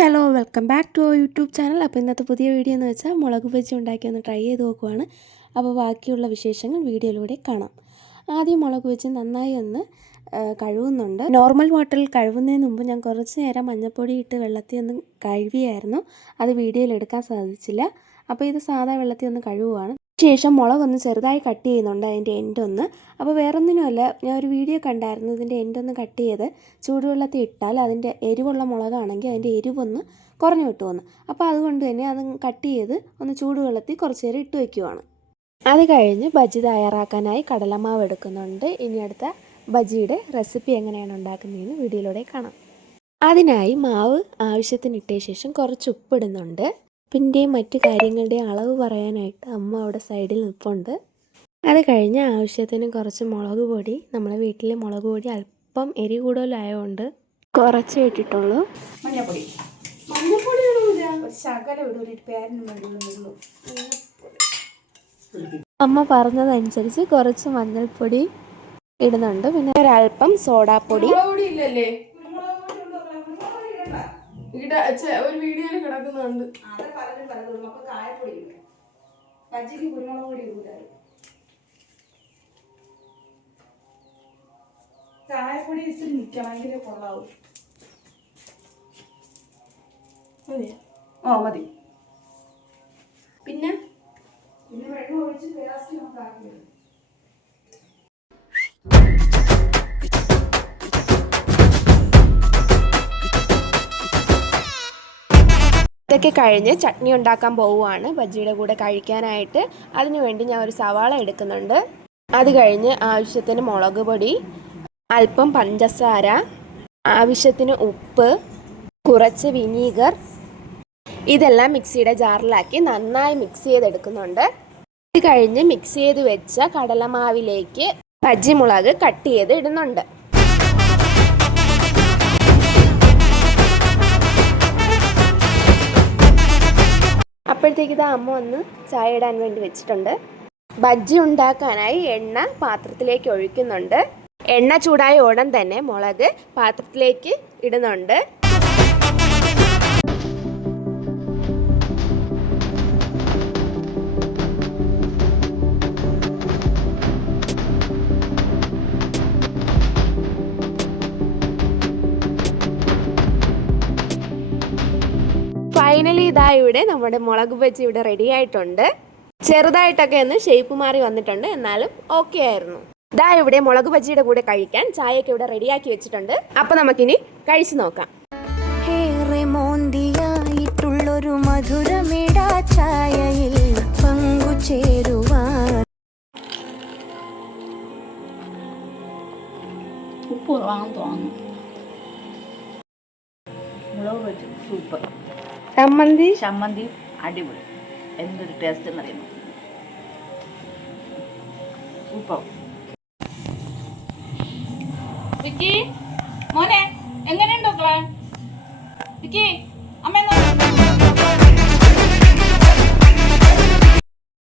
Hello welcome back to YouTube channel. അപ്പോൾ ഇന്നത്തെ പുതിയ വീഡിയോ എന്ന് വെച്ചാൽ മുളക് ബജി ഉണ്ടാക്കി ഒന്ന് ട്രൈ ചെയ്ത് നോക്കുവാണ്. അപ്പോൾ ബാക്കിയുള്ള വിശേഷങ്ങൾ വീഡിയോയിലൂടെ കാണാം. ആദ്യം മുളക് ബജി നന്നായി ഒന്ന് കഴുകുന്നുണ്ട്. നോർമൽ വാട്ടറിൽ കഴുകുന്നതിന് മുമ്പ് ഞാൻ കുറച്ച് നേരം മഞ്ഞൾപ്പൊടി ഇട്ട് വെള്ളത്തിൽ ഒന്ന് കഴുകിയായിരുന്നു. അത് വീഡിയോയിൽ എടുക്കാൻ സാധിച്ചില്ല. അപ്പോൾ ഇത് സാധാ വെള്ളത്തിൽ ഒന്ന് കഴുകുവാണ്. ശേഷം മുളകൊന്ന് ചെറുതായി കട്ട് ചെയ്യുന്നുണ്ട്, അതിൻ്റെ എൻഡൊന്ന്. അപ്പോൾ വേറൊന്നിനുമല്ല, ഞാൻ ഒരു വീഡിയോ കണ്ടായിരുന്നു ഇതിൻ്റെ എൻഡൊന്ന് കട്ട് ചെയ്ത് ചൂടുവെള്ളത്തിൽ ഇട്ടാൽ അതിൻ്റെ എരിവുള്ള മുളകാണെങ്കിൽ അതിൻ്റെ എരിവൊന്ന് കുറഞ്ഞു കിട്ടുമെന്ന്. അപ്പോൾ അതുകൊണ്ട് തന്നെ അത് കട്ട് ചെയ്ത് ഒന്ന് ചൂടുവെള്ളത്തിൽ കുറച്ച് നേരം ഇട്ട് വയ്ക്കുവാണ്. അത് കഴിഞ്ഞ് ബജി തയ്യാറാക്കാനായി കടലമാവ് എടുക്കുന്നുണ്ട്. ഇനി അടുത്ത ബജിയുടെ റെസിപ്പി എങ്ങനെയാണ് ഉണ്ടാക്കുന്നതെന്ന് വീഡിയോയിലൂടെ കാണാം. അതിനായി മാവ് ആവശ്യത്തിന് ഇട്ട ശേഷം കുറച്ച് ഉപ്പിടുന്നുണ്ട്. ഉപ്പിൻ്റെയും മറ്റു കാര്യങ്ങളുടെയും അളവ് പറയാനായിട്ട് അമ്മ അവിടെ സൈഡിൽ നിൽപ്പുണ്ട്. അത് കഴിഞ്ഞ് ആവശ്യത്തിന് കുറച്ച് മുളക് പൊടി, നമ്മളെ വീട്ടിലെ മുളക് പൊടി അല്പം എരി കൂടുതലായതുകൊണ്ട് കുറച്ച് ഇട്ടിട്ടുള്ളൂ. മഞ്ഞപ്പൊടി അമ്മ പറഞ്ഞതനുസരിച്ച് കുറച്ച് മഞ്ഞൾപ്പൊടി ഇടുന്നുണ്ട്. പിന്നെ ഒരല്പം സോഡാപ്പൊടി. ഒരു വീഡിയോയിൽ കിടക്കുന്നുണ്ട്. ചായപ്പൊടി ഇച്ചിരി നിൽക്കണമെങ്കിൽ കൊള്ളാവും. മതി. പിന്നെ വെള്ളം ഒഴിച്ച് ലാസ്റ്റ് നമുക്ക് ആക്കിയത്. ഇതൊക്കെ കഴിഞ്ഞ് ചട്നി ഉണ്ടാക്കാൻ പോവുകയാണ് ബജിയുടെ കൂടെ കഴിക്കാനായിട്ട്. അതിനുവേണ്ടി ഞാൻ ഒരു സവാള എടുക്കുന്നുണ്ട്. അത് കഴിഞ്ഞ് ആവശ്യത്തിന് മുളക് പൊടി, അല്പം പഞ്ചസാര, ആവശ്യത്തിന് ഉപ്പ്, കുറച്ച് വിനീഗർ, ഇതെല്ലാം മിക്സിയുടെ ജാറിലാക്കി നന്നായി മിക്സ് ചെയ്തെടുക്കുന്നുണ്ട്. ഇത് കഴിഞ്ഞ് മിക്സ് ചെയ്ത് വെച്ച കടലമാവിലേക്ക് ബജി മുളക് കട്ട് ചെയ്ത് ഇടുന്നുണ്ട്. അപ്പോഴത്തേക്ക് ഇത് അമ്മ വന്ന് ചായ ഇടാൻ വേണ്ടി വെച്ചിട്ടുണ്ട്. ബജ്ജി ഉണ്ടാക്കാനായി എണ്ണ പാത്രത്തിലേക്ക് ഒഴിക്കുന്നുണ്ട്. എണ്ണ ചൂടായ ഉടൻ തന്നെ മുളക് പാത്രത്തിലേക്ക് ഇടുന്നുണ്ട്. ഫൈനലി ഇതാ ഇവിടെ നമ്മുടെ മുളക് ബജി ഇവിടെ റെഡി ആയിട്ടുണ്ട്. ചെറുതായിട്ടൊക്കെ ഒന്ന് ഷേപ്പ് മാറി വന്നിട്ടുണ്ട്, എന്നാലും ഓക്കെ ആയിരുന്നു. ഇതാ ഇവിടെ മുളക് ബജിയുടെ കൂടെ കഴിക്കാൻ ചായയൊക്കെ ഇവിടെ റെഡിയാക്കി വെച്ചിട്ടുണ്ട്. അപ്പൊ നമുക്കിനി കഴിച്ചു നോക്കാം. മോന്തിയായിട്ടുള്ളൊരു മധുരമിടാ ചായയിൽ പങ്കുചേരുവാൻ. ഉപ്പ് വാങ്ങാൻ തോന്നുന്നു. മുളക് ബജി സൂപ്പർ. ചമ്മന്തി അടിപൊളി. എന്തൊരു ടേസ്റ്റ് എന്നറിയുന്നു. സൂപ്പർ. വിക്കി മോനെ എങ്ങനെയുണ്ടോ വിക്കി?